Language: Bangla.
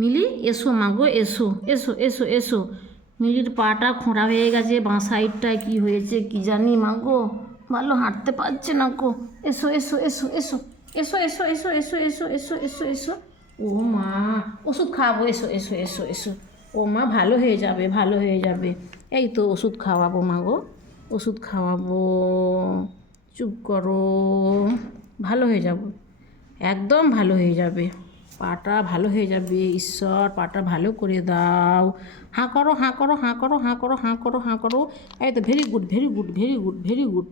মিলি এসো মা গো, এসো এসো এসো এসো। মিলির পাটা খোঁড়া হয়ে গেছে, বাঁ সাইডটায় কী হয়েছে কি জানি মা গো, ভালো হাঁটতে পারছে না গো। এসো এসো এসো এসো এসো এসো এসো এসো এসো এসো এসো এসো। ও মা, ওষুধ খাওয়াবো, এসো এসো এসো এসো। ও মা, ভালো হয়ে যাবে, ভালো হয়ে যাবে। এই তো ওষুধ খাওয়াবো মা গো, ওষুধ খাওয়াবো। চুপ করো, ভালো হয়ে যাব, একদম ভালো হয়ে যাবে, পাটা ভালো হয়ে যাবে। ঈশ্বর, পাটা ভালো করে দাও। হাঁ করো, হাঁ করো, হাঁ করো, হাঁ করো, হাঁ করো, হাঁ করো। এই তো, very good, very good, very good, very good.